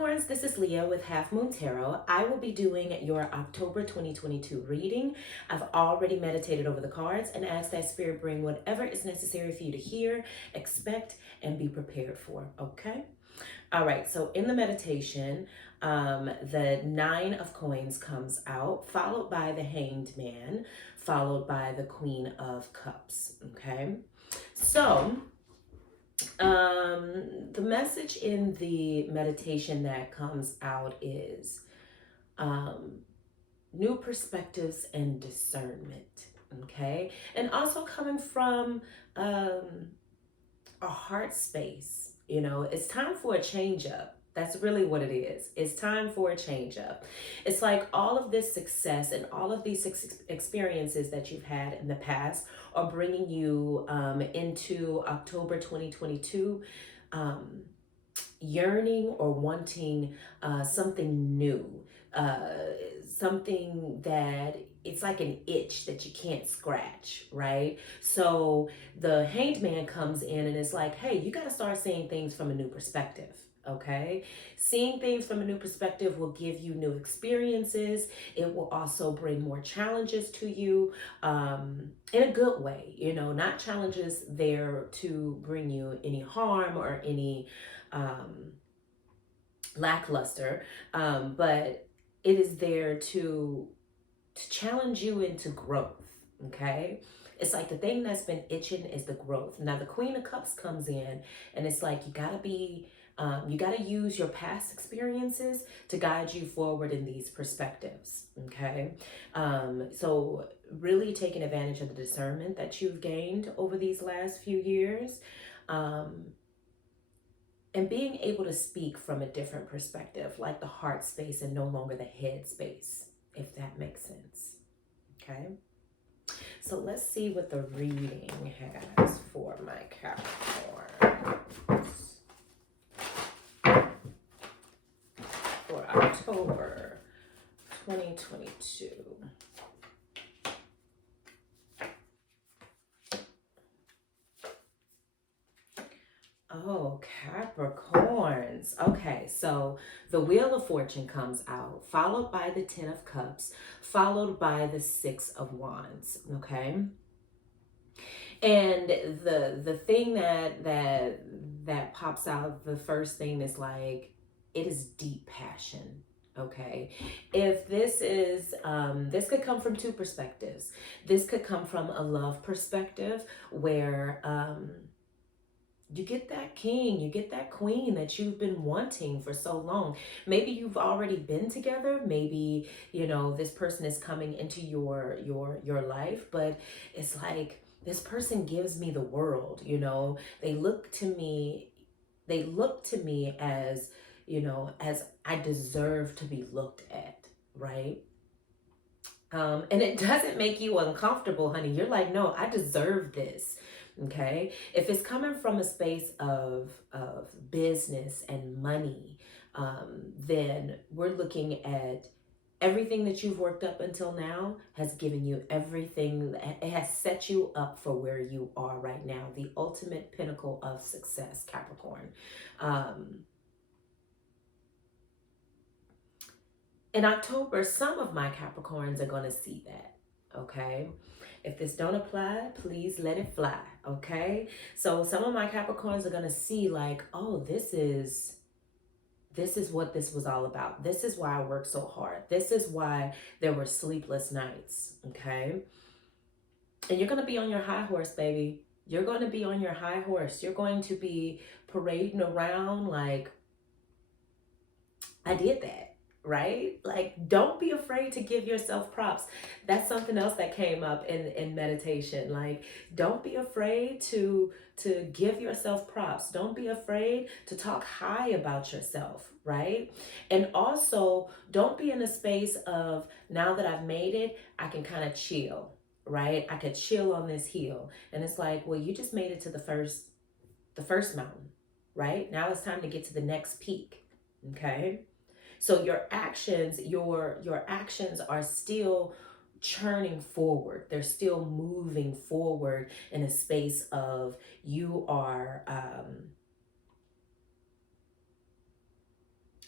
Capricorns, this is Leah with Half Moon Tarot. I will be doing your October 2022 reading. I've already meditated over the cards and asked that Spirit bring whatever is necessary for you to hear, expect, and be prepared for, okay? All right, so in the meditation, the Nine of Coins comes out, followed by the Hanged Man, followed by the Queen of Cups, okay? So, the message in the meditation that comes out is new perspectives and discernment, okay? And also coming from a heart space, you know, it's time for a change up. That's really what it is. It's time for a change up. It's like all of this success and all of these experiences that you've had in the past are bringing you into October 2022, yearning or wanting something new, something that it's like an itch that you can't scratch, right? So the Hanged Man comes in and it's like, hey, you got to start seeing things from a new perspective. Okay, seeing things from a new perspective will give you new experiences. It will also bring more challenges to you, in a good way, you know, not challenges there to bring you any harm or any lackluster, but it is there to challenge you into growth. Okay, it's like the thing that's been itching is the growth. Now the Queen of Cups comes in and it's like you got to use your past experiences to guide you forward in these perspectives. Okay, so really taking advantage of the discernment that you've gained over these last few years, and being able to speak from a different perspective, like the heart space and no longer the head space, if that makes sense. Okay, so let's see what the reading has for my Capricorn for October 2022. Oh, Capricorns. Okay, so the Wheel of Fortune comes out, followed by the Ten of Cups, followed by the Six of Wands. Okay, and the thing that pops out, the first thing is like it is deep passion. Okay, if this is this could come from two perspectives. This could come from a love perspective where you get that king, you get that queen that you've been wanting for so long. Maybe you've already been together. Maybe, you know, this person is coming into your life, but it's like this person gives me the world, you know. They look to me as, you know, as I deserve to be looked at, right? And it doesn't make you uncomfortable, honey. You're like, no, I deserve this. Okay, if it's coming from a space of business and money, then we're looking at everything that you've worked up until now has given you everything. It has set you up for where you are right now, the ultimate pinnacle of success, Capricorn. In October, some of my Capricorns are going to see that. Okay, if this don't apply, please let it fly. Okay, so some of my Capricorns are going to see like, oh, this is what this was all about. This is why I worked so hard. This is why there were sleepless nights. Okay, and you're going to be on your high horse, baby. You're going to be on your high horse. You're going to be parading around like, I did that. Right? Like, don't be afraid to give yourself props. That's something else that came up in meditation. Like, don't be afraid to give yourself props. Don't be afraid to talk high about yourself, right? And also, don't be in a space of, now that I've made it, I can kind of chill, right? I could chill on this hill. And it's like, well, you just made it to the first mountain, right? Now it's time to get to the next peak. Okay? So your actions are still churning forward. They're still moving forward in a space of you are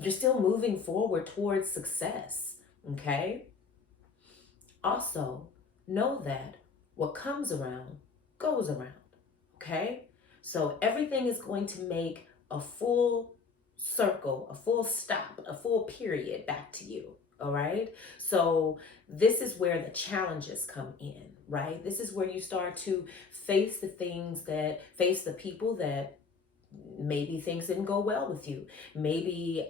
You're still moving forward towards success, okay? Also, know that what comes around goes around, okay? So everything is going to make a full circle, a full stop, a full period back to you, all right? So this is where the challenges come in, right? This is where you start to face face the people that maybe things didn't go well with you. Maybe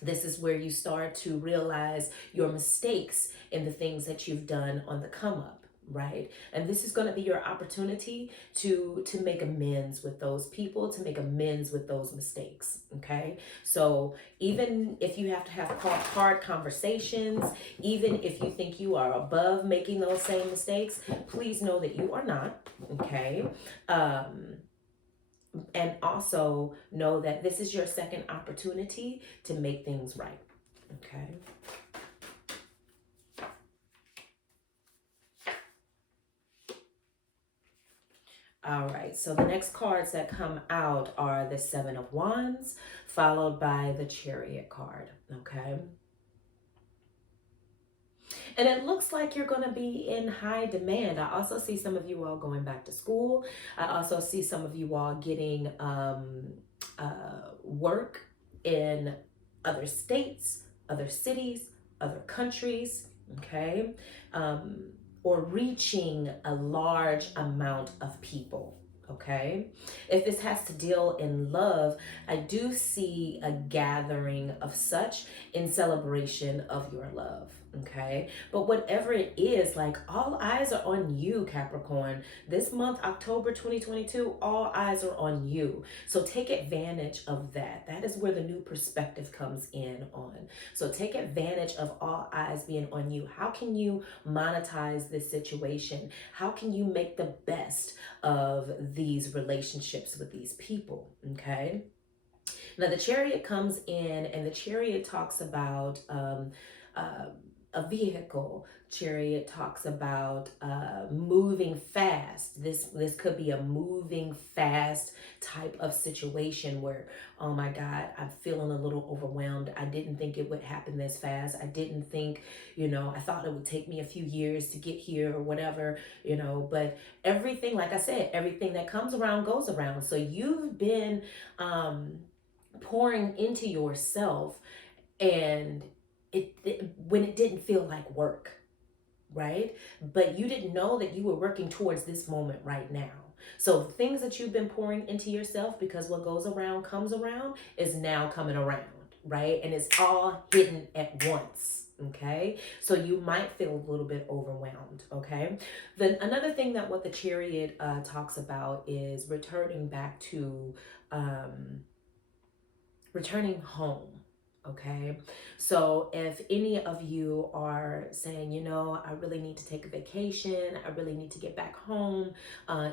this is where you start to realize your mistakes in the things that you've done on the come up, right? And this is going to be your opportunity to make amends with those people, to make amends with those mistakes, okay? So even if you have to have hard conversations, even if you think you are above making those same mistakes, please know that you are not, okay? And also know that this is your second opportunity to make things right. Okay. All right. So the next cards that come out are the Seven of Wands, followed by the Chariot card. Okay. And it looks like you're going to be in high demand. I also see some of you all going back to school. I also see some of you all getting work in other states, other cities, other countries, okay? Or reaching a large amount of people. Okay, if this has to deal in love, I do see a gathering of such in celebration of your love. Okay, but whatever it is, like, all eyes are on you, Capricorn. This month, October 2022, all eyes are on you. So take advantage of that. That is where the new perspective comes in on. So take advantage of all eyes being on you. How can you monetize this situation? How can you make the best of these relationships with these people? Okay. Now the Chariot comes in, and the Chariot talks about a vehicle. Chariot talks about moving fast. This could be a moving fast type of situation where, oh my God, I'm feeling a little overwhelmed. I didn't think it would happen this fast. I didn't think, I thought it would take me a few years to get here or whatever, but everything, like I said, everything that comes around goes around. So you've been pouring into yourself, and when it didn't feel like work, right? But you didn't know that you were working towards this moment right now. So things that you've been pouring into yourself, because what goes around comes around, is now coming around, right? And it's all hidden at once. Okay, so you might feel a little bit overwhelmed. Okay, then another thing that what the Chariot talks about is returning back to returning home. Okay, so if any of you are saying, I really need to take a vacation, I really need to get back home,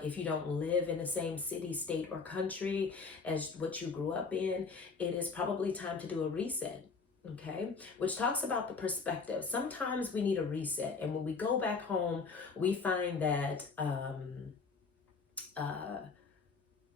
if you don't live in the same city, state, or country as what you grew up in, it is probably time to do a reset. Okay, which talks about the perspective. Sometimes we need a reset, and when we go back home, we find that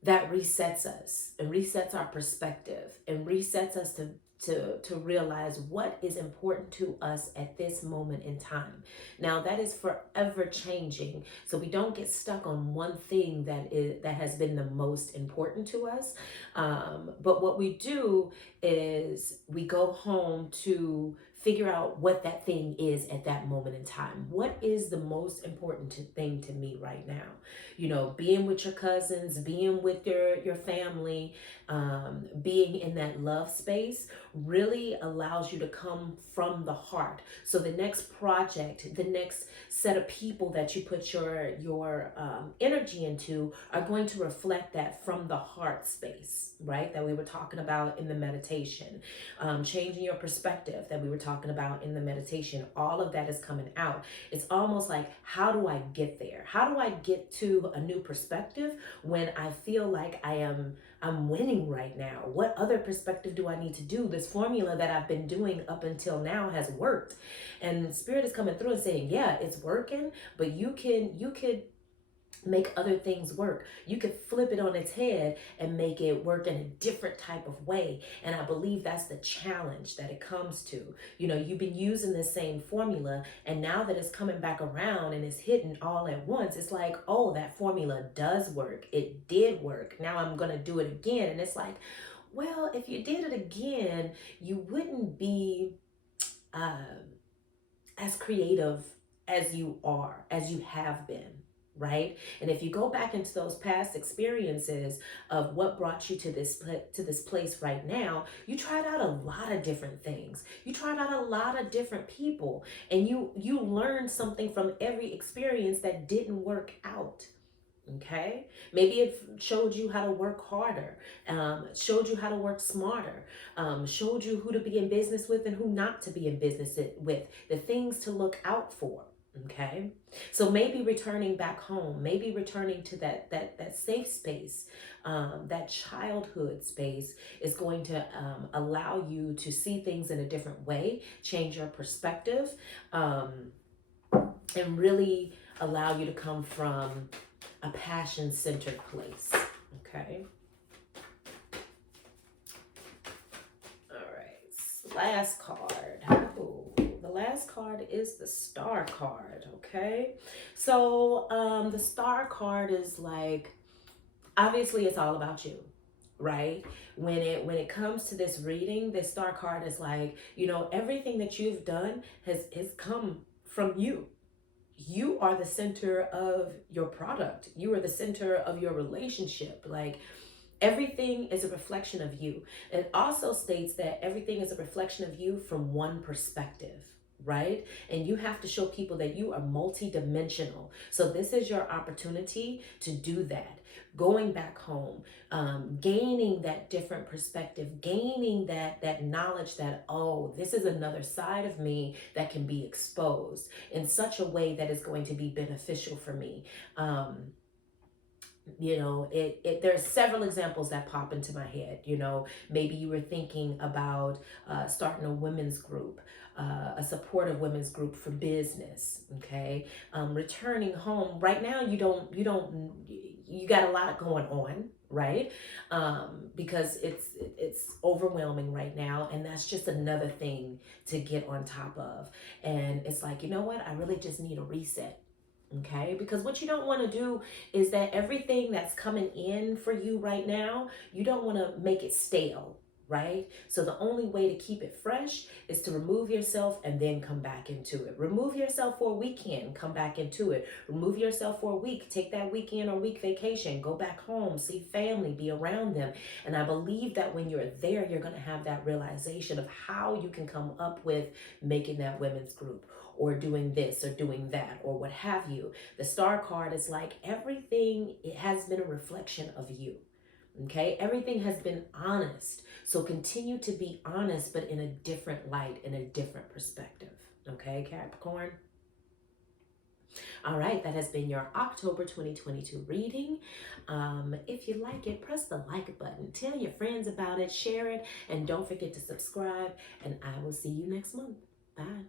that resets us and resets our perspective and resets us to realize what is important to us at this moment in time. Now that is forever changing, so we don't get stuck on one thing that has been the most important to us. But what we do is we go home to figure out what that thing is at that moment in time. What is the most important thing to me right now? Being with your cousins, being with your family, being in that love space really allows you to come from the heart. So the next project, the next set of people that you put your energy into are going to reflect that from the heart space, right? That we were talking about in the meditation. Changing your perspective that we were talking about in the meditation. All of that is coming out. It's almost like, how do I get there? How do I get to a new perspective when I feel like I'm winning right now? What other perspective do I need to do? This formula that I've been doing up until now has worked. And Spirit is coming through and saying, yeah, it's working, but you could make other things work. You could flip it on its head and make it work in a different type of way. And I believe that's the challenge that it comes to. You know, you've been using the same formula, and now that it's coming back around and it's hitting all at once, it's like, oh, that formula does work. It did work. Now I'm going to do it again. And it's like, well, if you did it again, you wouldn't be as creative as you are, as you have been, right? And if you go back into those past experiences of what brought you to this place right now, you tried out a lot of different things. You tried out a lot of different people, and you learned something from every experience that didn't work out. Okay, maybe it showed you how to work harder, showed you how to work smarter, showed you who to be in business with and who not to be in business with, the things to look out for. Okay, so maybe returning back home, maybe returning to that safe space, that childhood space is going to allow you to see things in a different way, change your perspective, and really allow you to come from a passion-centered place. Okay. All right. Last card. Ooh, the last card is the Star card. Okay. So the Star card is like, obviously it's all about you, right? When it comes to this reading, this Star card is like, you know, everything that you've done has come from you. You are the center of your product. You are the center of your relationship. Like, everything is a reflection of you. It also states that everything is a reflection of you from one perspective, right? And you have to show people that you are multidimensional. So this is your opportunity to do that. Going back home, gaining that different perspective, gaining that knowledge that, oh, this is another side of me that can be exposed in such a way that is going to be beneficial for me. You know, there's several examples that pop into my head. You know, maybe you were thinking about starting a women's group, a supportive women's group for business. Okay, returning home. Right now, you got a lot going on, right? Because it's overwhelming right now, and that's just another thing to get on top of. And it's like, you know what? I really just need a reset. Okay, because what you don't want to do is that everything that's coming in for you right now, you don't want to make it stale, right? So the only way to keep it fresh is to remove yourself and then come back into it. Remove yourself for a weekend, come back into it. Remove yourself for a week, take that weekend or week vacation, go back home, see family, be around them. And I believe that when you're there, you're going to have that realization of how you can come up with making that women's group, or doing this or doing that or what have you. The Star card is like, everything, it has been a reflection of you. Okay, everything has been honest. So continue to be honest, but in a different light, in a different perspective. Okay, Capricorn. All right, that has been your October 2022 reading. If you like it, press the like button. Tell your friends about it, share it, and don't forget to subscribe. And I will see you next month. Bye.